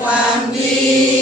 ความดี